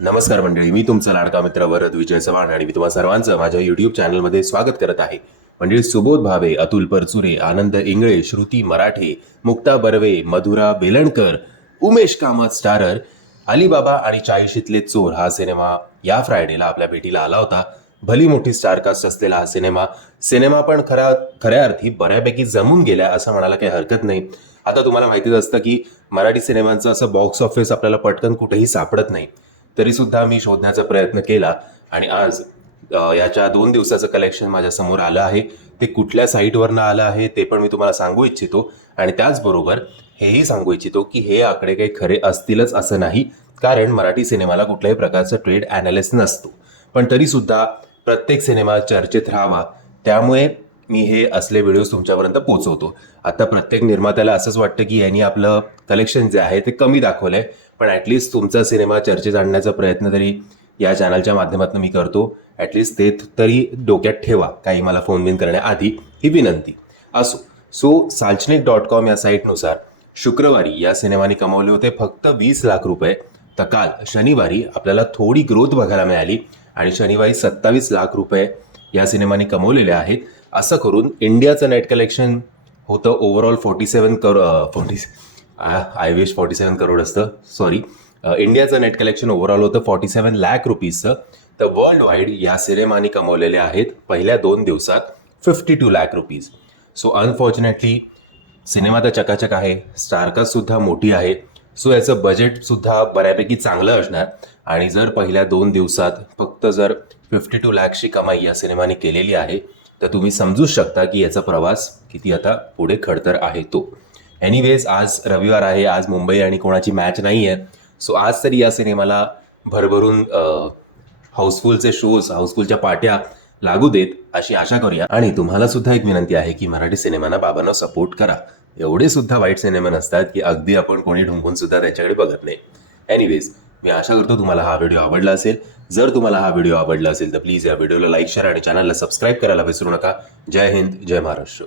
नमस्कार मंडळी, मी तुमचा लाडका मित्र वरद विजय चव्हाण आणि मी तुम्हा सर्वांचं माझ्या युट्यूब चॅनलमध्ये स्वागत करत आहे. मंडळी, सुबोध भावे, अतुल परचुरे, आनंद इंगळे, श्रुती मराठे, मुक्ता बर्वे, मधुरा बेलणकर, उमेश कामत स्टारर, अलीबाबा आणि चाळीशीतले चोर हा सिनेमा या फ्रायडेला आपल्या भेटीला आला होता. भली मोठी स्टारकास्ट असलेला हा सिनेमा पण खऱ्या अर्थी बऱ्यापैकी जमून गेला असं म्हणायला काही हरकत नाही. आता तुम्हाला माहितीच असतं की मराठी सिनेमांचं असं बॉक्स ऑफिस आपल्याला पटकन कुठेही सापडत नाही. तरी सुद्धा मी शोधण्याचा प्रयत्न केला आणि आज याच्या 2 दिवसाचं कलेक्शन माझ्या समोर आलं आहे. ते कुठल्या साईटवरनं आलं आहे ते पण मी तुम्हाला सांगू इच्छितो आणि त्याचबरोबर हेही सांगू इच्छितो की हे आकडे काही खरे असतीलच असं नाही, कारण मराठी सिनेमाला कुठल्याही प्रकारचं ट्रेड ॲनालिस्ट नसतो. पण तरी सुद्धा प्रत्येक सिनेमा चर्चेत राहावा त्यामुळे मी हे असले व्हिडिओज तुमच्यापर्यंत पोहोचवतो. आता प्रत्येक निर्मात्याला असंच वाटतं की यांनी आपलं कलेक्शन जे आहे ते कमी दाखवलंय, पण ॲटलिस्ट तुमचा सिनेमा चर्चेत आणण्याचा प्रयत्न तरी या चॅनलच्या माध्यमातून मी करतो. ॲटलिस्ट ते तरी डोक्यात ठेवा काही मला फोन बिन करण्याआधी, ही विनंती असो. salchnik.com या साईटनुसार शुक्रवारी या सिनेमाने कमावले होते फक्त 20 लाख रुपये. तर काल शनिवारी आपल्याला थोडी ग्रोथ बघायला मिळाली आणि शनिवारी 27 लाख रुपये या सिनेमाने कमवलेले आहेत. असं करून इंडियाचं नेट कलेक्शन होतं ओव्हरऑल 47 करोड असतं, सॉरी. इंडियाचं नेट कलेक्शन ओव्हरऑल होतं 47 लाख रुपीजचं. तर वर्ल्ड वाईड या सिनेमाने कमवलेले आहेत पहिल्या 2 दिवसात 52 lakh rupees. So unfortunately cinema तर चकाचक आहे, स्टारकास्ट सुद्धा मोठी आहे, सो याचं बजेटसुद्धा बऱ्यापैकी चांगलं असणार. आणि जर पहिल्या 2 दिवसात फक्त जर 52 लाखची कमाई या सिनेमाने केलेली आहे तर तुम्ही समजूच शकता की याचा प्रवास किती आता पुढे खडतर आहे तो. एनिवेज, आज रविवार आहे, आज मुंबई आणि कोणाची मॅच नाही आहे. सो आज तरी या सिनेमाला भरभरून हाऊसफुलचे शोज, हाऊसफुलच्या पार्ट्या लागू देत अशी आशा करूया. आणि तुम्हाला सुद्धा एक विनंती आहे की मराठी सिनेमांना बाबांना सपोर्ट करा. एवढे सुद्धा वाईट सिनेमा नसतात की अगदी आपण कोणी ढुंकून सुद्धा त्याच्याकडे बघत नाही. एनिवेज, मी आशा करतो तुम्हाला हा व्हिडिओ आवडला असेल. जर तुम्हाला हा व्हिडिओ आवडला असेल तर प्लीज या व्हिडिओला लाईक, शेअर आणि चॅनलला सबस्क्राईब करायला विसरू नका. जय हिंद, जय महाराष्ट्र.